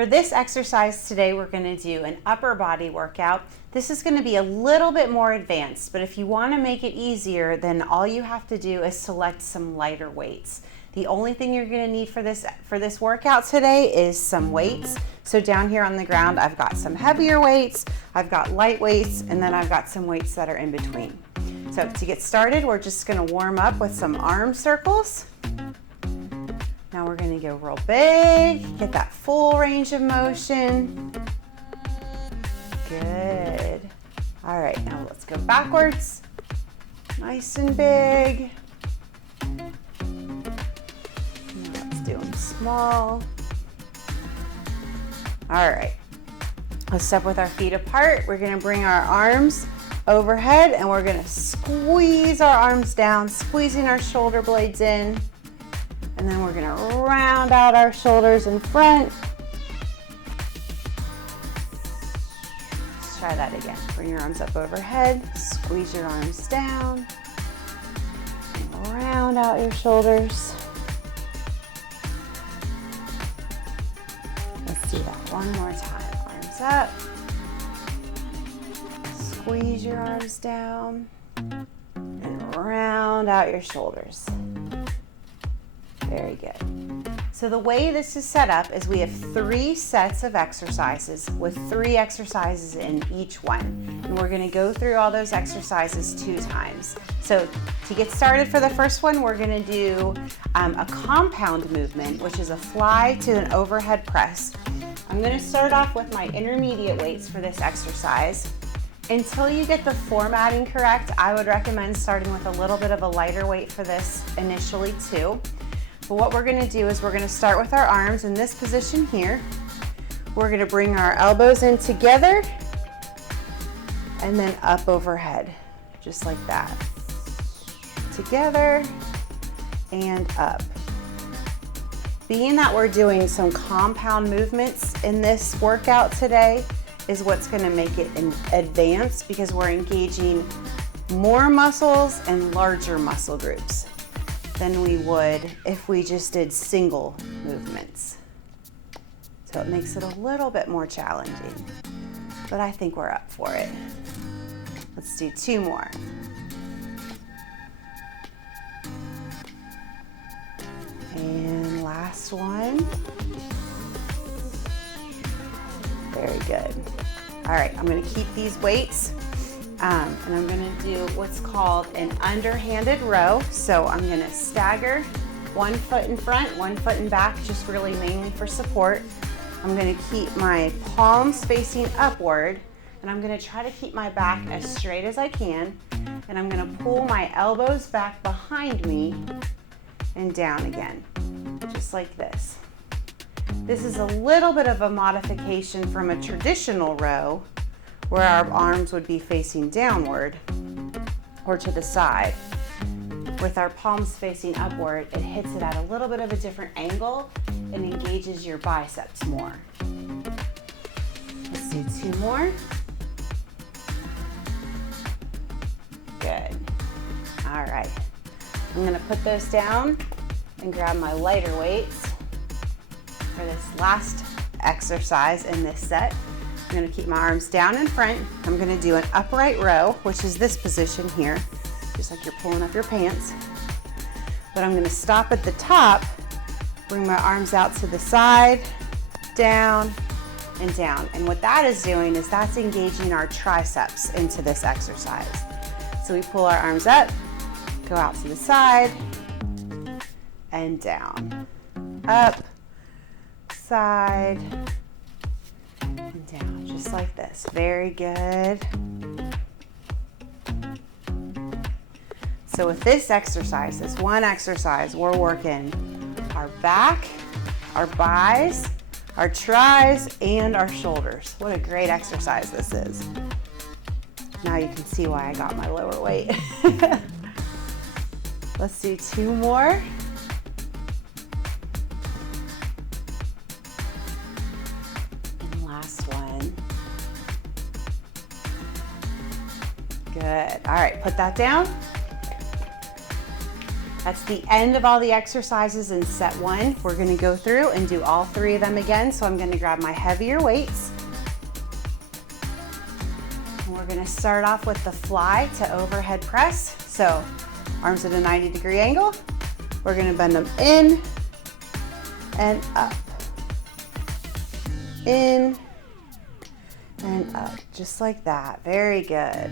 For this exercise today, we're going to do an upper body workout. This is going to be a little bit more advanced, but if you want to make it easier, then all you have to do is select some lighter weights. The only thing you're going to need for this workout today is some weights. So down here on the ground, I've got some heavier weights, I've got light weights, and then I've got some weights that are in between. So to get started, we're just going to warm up with some arm circles. Now we're going to go real big, get that full range of motion. Good. All right, now let's go backwards. Nice and big. Now let's do them small. All right, let's step with our feet apart. We're going to bring our arms overhead and we're going to squeeze our arms down, squeezing our shoulder blades in. And then we're gonna round out our shoulders in front. Let's try that again. Bring your arms up overhead, squeeze your arms down, and round out your shoulders. Let's do that one more time. Arms up, squeeze your arms down, and round out your shoulders. Very good. So the way this is set up is we have 3 sets of exercises with 3 exercises in each one. And we're going to go through all those exercises 2 times. So to get started for the first one, we're going to do a compound movement, which is a fly to an overhead press. I'm going to start off with my intermediate weights for this exercise. Until you get the formatting correct, I would recommend starting with a little bit of a lighter weight for this initially too. But what we're going to do is we're going to start with our arms in this position here. We're going to bring our elbows in together and then up overhead, just like that. Together and up. Being that we're doing some compound movements in this workout today is what's going to make it advanced because we're engaging more muscles and larger muscle groups than we would if we just did single movements. So it makes it a little bit more challenging, but I think we're up for it. Let's do 2 more. And last one. Very good. All right, I'm gonna keep these weights. And I'm going to do what's called an underhanded row. So I'm going to stagger 1 foot in front, 1 foot in back, just really mainly for support. I'm going to keep my palms facing upward, and I'm going to try to keep my back as straight as I can. And I'm going to pull my elbows back behind me and down again, just like this. This is a little bit of a modification from a traditional row, where our arms would be facing downward or to the side. With our palms facing upward, it hits it at a little bit of a different angle and engages your biceps more. Let's do 2 more. Good. All right. I'm gonna put those down and grab my lighter weights for this last exercise in this set. I'm going to keep my arms down in front. I'm going to do an upright row, which is this position here, just like you're pulling up your pants. But I'm going to stop at the top, bring my arms out to the side, down, and down. And what that is doing is that's engaging our triceps into this exercise. So we pull our arms up, go out to the side, and down. Up, side, and down, just like this. Very good. So with this exercise, this one exercise, we're working our back, our buys, our tries, and our shoulders. What a great exercise this is. Now you can see why I got my lower weight. Let's do 2 more. One. Good. All right, put that down. That's the end of all the exercises in set one. We're gonna go through and do all three of them again. So I'm gonna grab my heavier weights. And we're gonna start off with the fly to overhead press. So arms at a 90-degree angle. We're gonna bend them in and up. In and up, just like that. Very good.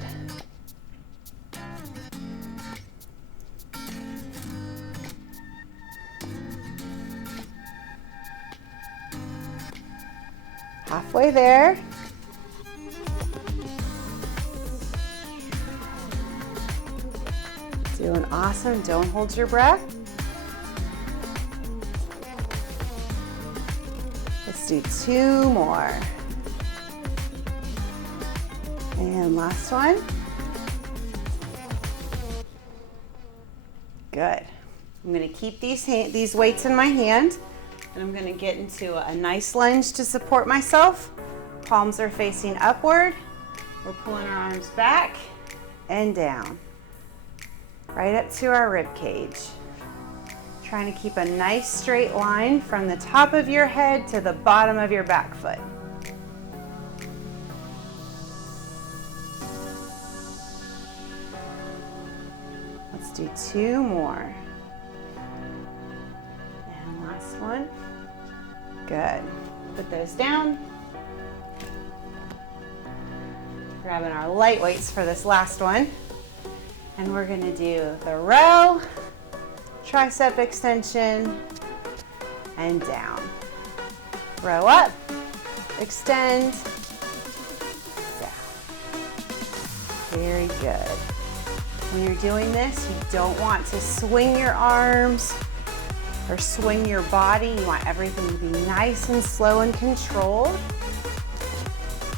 Halfway there. Doing awesome. Don't hold your breath. Let's do 2 more. And last one. Good. I'm going to keep these weights in my hand. And I'm going to get into a nice lunge to support myself. Palms are facing upward. We're pulling our arms back and down, right up to our rib cage. Trying to keep a nice straight line from the top of your head to the bottom of your back foot. Let's do 2 more. And last one. Good. Put those down. Grabbing our light weights for this last one. And we're gonna do the row, tricep extension, and down. Row up, extend, down. Very good. When you're doing this, you don't want to swing your arms or swing your body. You want everything to be nice and slow and controlled.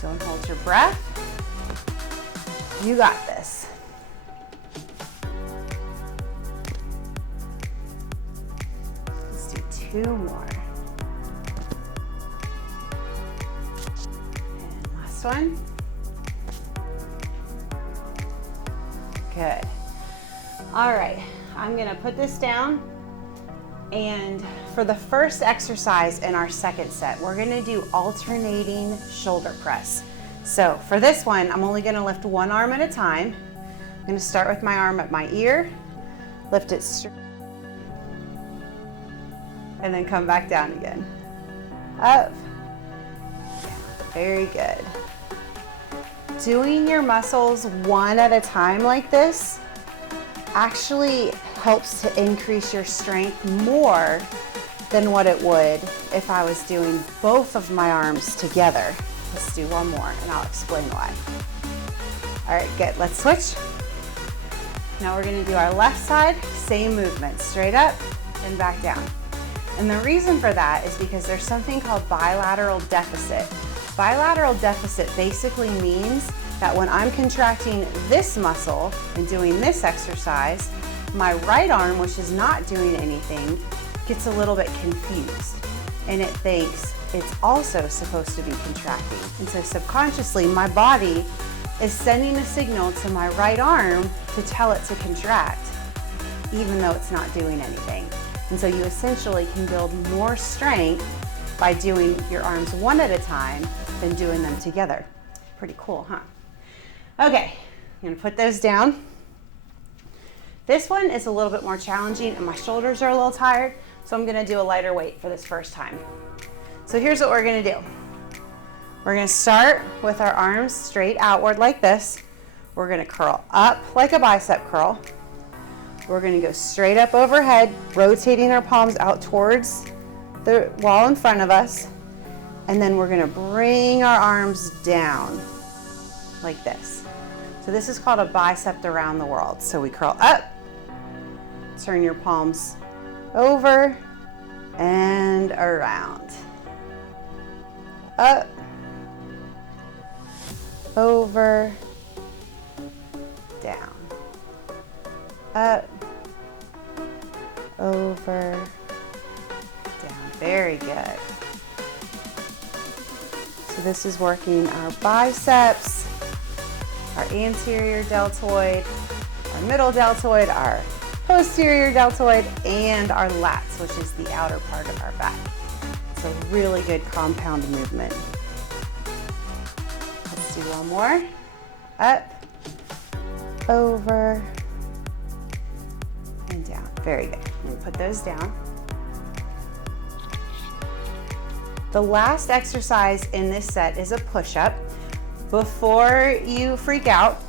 Don't hold your breath. You got this. Let's do 2 more. And last one. Good. All right, I'm gonna put this down. And for the first exercise in our second set, we're gonna do alternating shoulder press. So for this one, I'm only gonna lift one arm at a time. I'm gonna start with my arm at my ear, lift it straight, and then come back down again. Up, very good. Doing your muscles one at a time like this actually helps to increase your strength more than what it would if I was doing both of my arms together. Let's do one more and I'll explain why. All right, good, let's switch. Now we're gonna do our left side, same movement, straight up and back down. And the reason for that is because there's something called bilateral deficit. Bilateral deficit basically means that when I'm contracting this muscle and doing this exercise, my right arm, which is not doing anything, gets a little bit confused and it thinks it's also supposed to be contracting. And so subconsciously, my body is sending a signal to my right arm to tell it to contract, even though it's not doing anything. And so you essentially can build more strength by doing your arms one at a time than doing them together. Pretty cool, huh? Okay, I'm gonna put those down. This one is a little bit more challenging and my shoulders are a little tired, so I'm gonna do a lighter weight for this first time. So here's what we're gonna do. We're gonna start with our arms straight outward like this. We're gonna curl up like a bicep curl. We're gonna go straight up overhead, rotating our palms out towards the wall in front of us. And then we're gonna bring our arms down like this. So this is called a bicep around the world. So we curl up, turn your palms over and around. Up, over, down. Up, over, down. Very good. So this is working our biceps, our anterior deltoid, our middle deltoid, our posterior deltoid, and our lats, which is the outer part of our back. It's a really good compound movement. Let's do one more. Up, over, and down. Very good. And put those down. The last exercise in this set is a push-up. Before you freak out,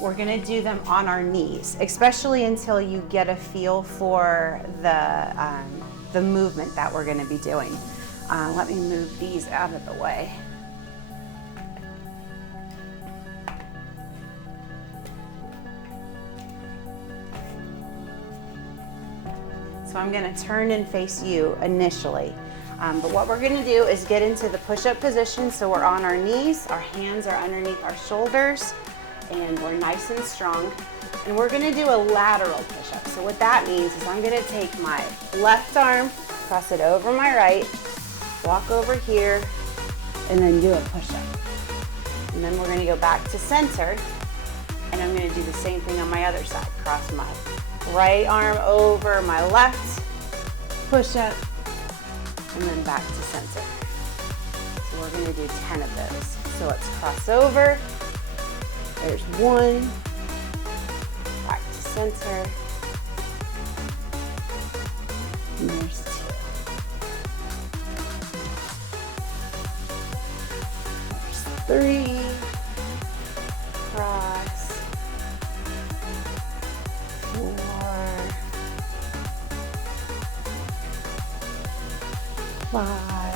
we're gonna do them on our knees, especially until you get a feel for the movement that we're gonna be doing. Let me move these out of the way. So I'm gonna turn and face you initially. But what we're gonna do is get into the push-up position, so we're on our knees, our hands are underneath our shoulders, and we're nice and strong. And we're gonna do a lateral push-up. So what that means is I'm gonna take my left arm, cross it over my right, walk over here, and then do a push-up. And then we're gonna go back to center, and I'm gonna do the same thing on my other side. Cross my right arm over my left, push-up, and then back to center. So we're gonna do 10 of those. So let's cross over. There's one, back to center, and there's two. There's three, cross, 4, 5,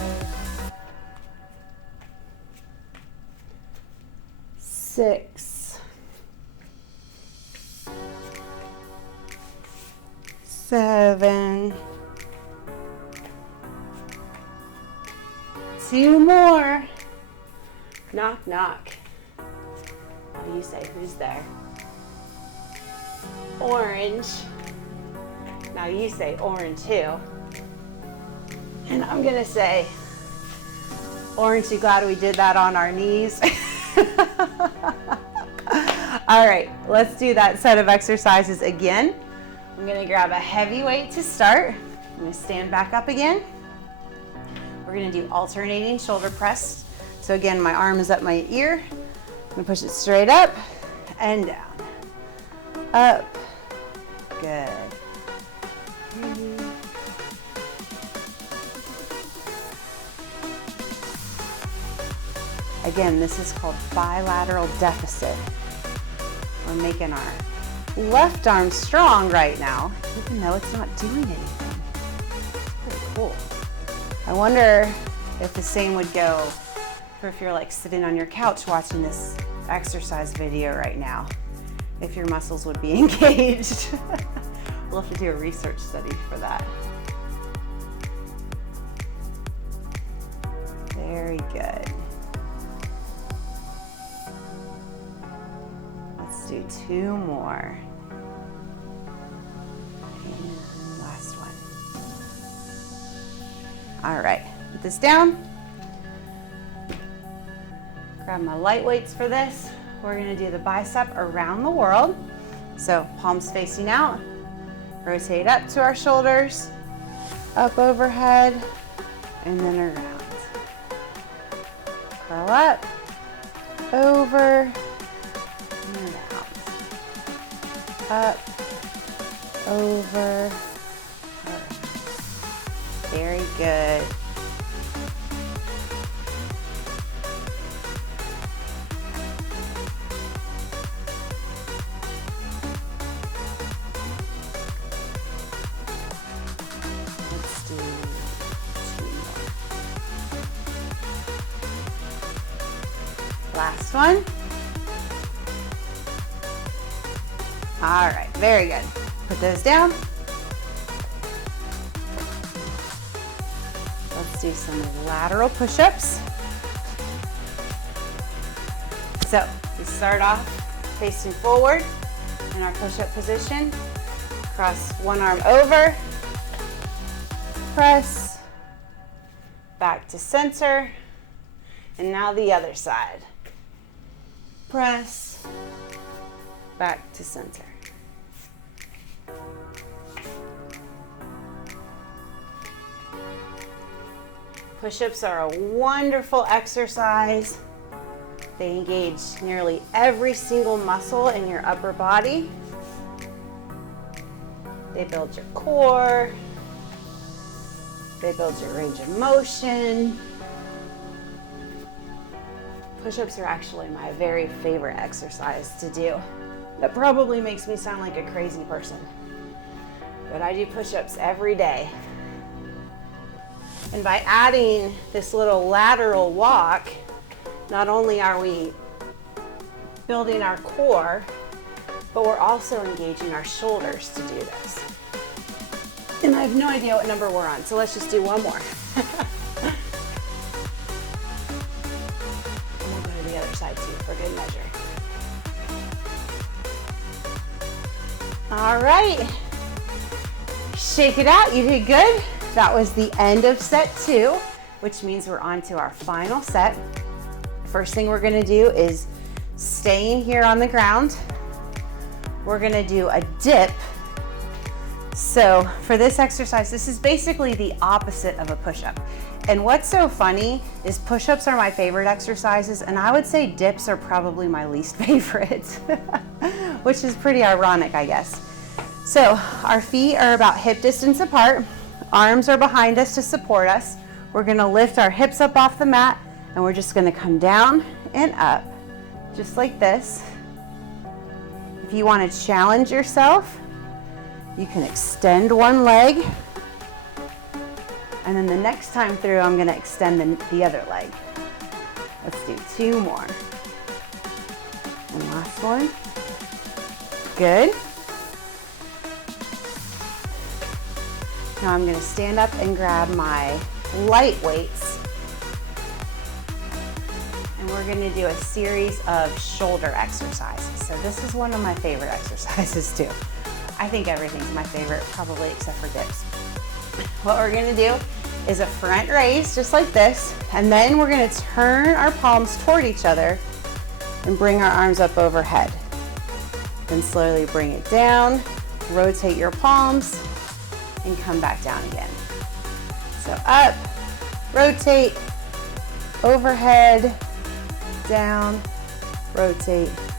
6, 7, 2 more. Knock, knock. What do you say? Who's there? Orange. Now you say orange too. And I'm gonna say, orange, you glad we did that on our knees? All right, let's do that set of exercises again. I'm gonna grab a heavy weight to start. I'm gonna stand back up again. We're gonna do alternating shoulder press. So again, my arm is up my ear. I'm gonna push it straight up and down. Up, good. Again, this is called bilateral deficit. We're making our left arm strong right now, even though it's not doing anything. Pretty cool. I wonder if the same would go for if you're like sitting on your couch watching this exercise video right now, if your muscles would be engaged. We'll have to do a research study for that. Very good. Let's do 2 more. And last one. All right, put this down. Grab my light weights for this. We're gonna do the bicep around the world. So palms facing out, rotate up to our shoulders, up overhead, and then around. Curl up, over, and out. Up, over, around. Very good. Let's do 2 more. Last one. All right, very good. Put those down. Let's do some lateral push-ups. So we start off facing forward in our push-up position. Cross one arm over, press, back to center, and now the other side. Press, back to center. Push-ups are a wonderful exercise. They engage nearly every single muscle in your upper body. They build your core. They build your range of motion. Push-ups are actually my very favorite exercise to do. That probably makes me sound like a crazy person, but I do push-ups every day. And by adding this little lateral walk, not only are we building our core, but we're also engaging our shoulders to do this. And I have no idea what number we're on, so let's just do one more. And we'll go to the other side too for good measure. All right, shake it out, you did good. That was the end of set 2, which means we're on to our final set. First thing we're gonna do is staying here on the ground. We're gonna do a dip. So for this exercise, this is basically the opposite of a push-up. And what's so funny is push-ups are my favorite exercises, and I would say dips are probably my least favorite, which is pretty ironic, I guess. So our feet are about hip distance apart. Arms are behind us to support us. We're gonna lift our hips up off the mat, and we're just gonna come down and up, just like this. If you wanna challenge yourself, you can extend one leg, and then the next time through, I'm gonna extend the other leg. Let's do 2 more. And last one. Good. Now I'm gonna stand up and grab my light weights, and we're gonna do a series of shoulder exercises. So this is one of my favorite exercises too. I think everything's my favorite, probably except for dips. What we're gonna do is a front raise, just like this, and then we're gonna turn our palms toward each other and bring our arms up overhead. Then slowly bring it down, rotate your palms, and come back down again. So up, rotate, overhead, down, rotate, down.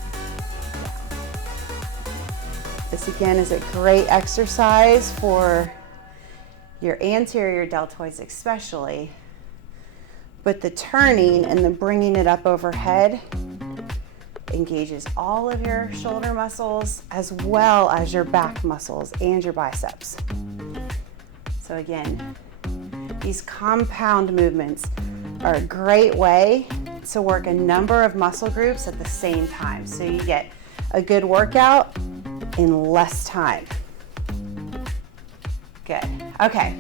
This again is a great exercise for your anterior deltoids especially, but the turning and the bringing it up overhead engages all of your shoulder muscles as well as your back muscles and your biceps. So again, these compound movements are a great way to work a number of muscle groups at the same time. So you get a good workout in less time. Good. Okay,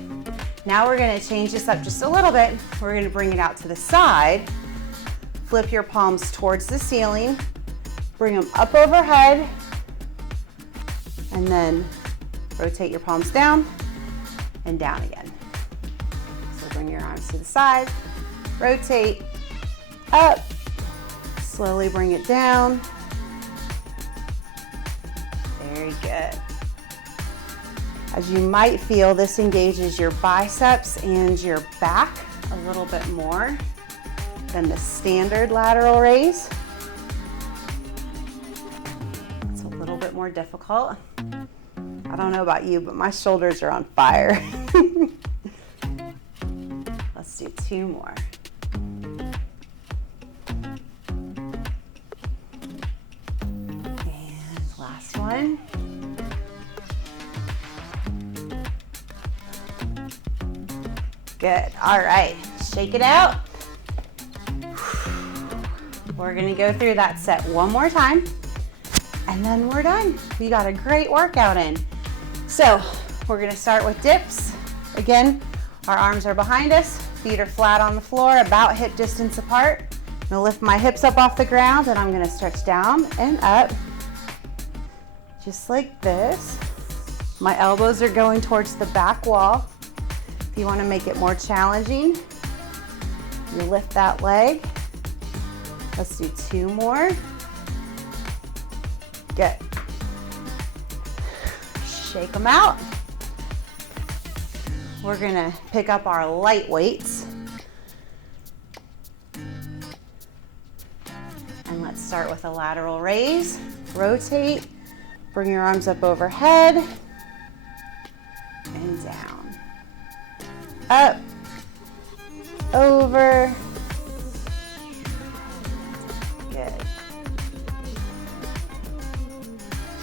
now we're gonna change this up just a little bit. We're gonna bring it out to the side. Flip your palms towards the ceiling. Bring them up overhead. And then rotate your palms down and down again. So bring your arms to the side, rotate, up, slowly bring it down. Very good. As you might feel, this engages your biceps and your back a little bit more than the standard lateral raise. It's a little bit more difficult. I don't know about you, but my shoulders are on fire. Let's do 2 more. And last one. Good. All right, shake it out. We're gonna go through that set one more time, and then we're done. We got a great workout in. So we're gonna start with dips. Again, our arms are behind us, feet are flat on the floor, about hip distance apart. I'm gonna lift my hips up off the ground, and I'm gonna stretch down and up, just like this. My elbows are going towards the back wall. If you wanna make it more challenging, you lift that leg. Let's do 2 more. Good. Shake them out. We're gonna pick up our light weights. start with a lateral raise, rotate, bring your arms up overhead, and down. Up, over, good.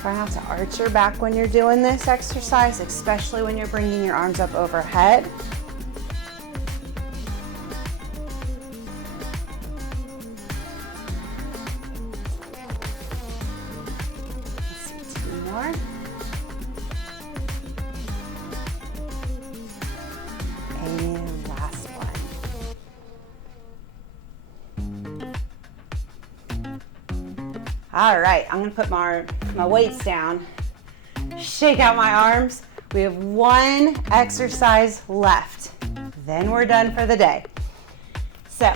Try not to arch your back when you're doing this exercise, especially when you're bringing your arms up overhead. Let's see, 2 more. And last one. All right, I'm gonna put my weights down, shake out my arms. We have 1 exercise left. Then we're done for the day. So,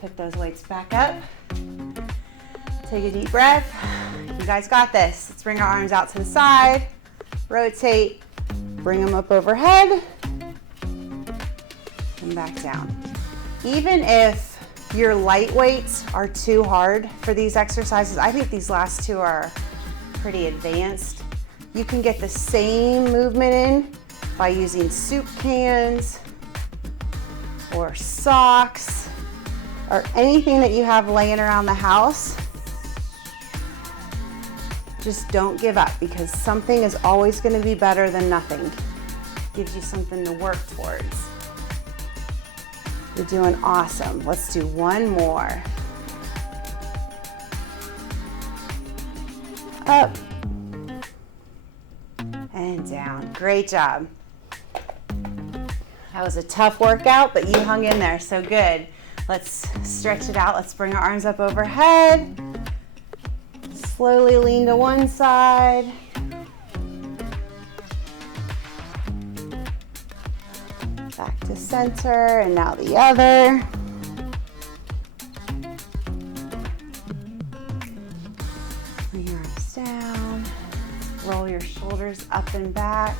pick those weights back up. Take a deep breath. You guys got this. Let's bring our arms out to the side, rotate, bring them up overhead, and back down. Even if your light weights are too hard for these exercises, I think these last 2 are pretty advanced. You can get the same movement in by using soup cans or socks or anything that you have laying around the house. Just don't give up, because something is always going to be better than nothing. Gives you something to work towards. You're doing awesome. Let's do 1 more. Up and down. Great job. That was a tough workout, but you hung in there, so good. Let's stretch it out. Let's bring our arms up overhead. Slowly lean to one side. Back to center, and now the other. Bring your arms down. Roll your shoulders up and back.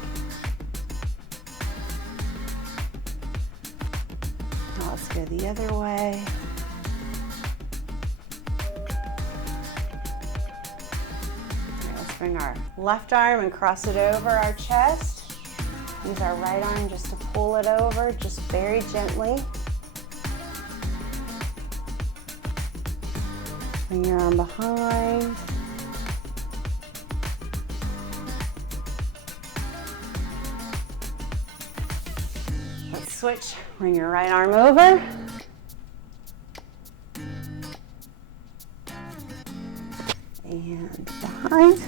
Now let's go the other way. All right, let's bring our left arm and cross it over our chest. Use our right arm just to pull it over, just very gently. Bring your arm behind. Let's switch. Bring your right arm over. And behind.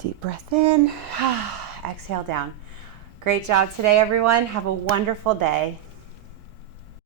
Deep breath in, exhale down. Great job today, everyone. Have a wonderful day.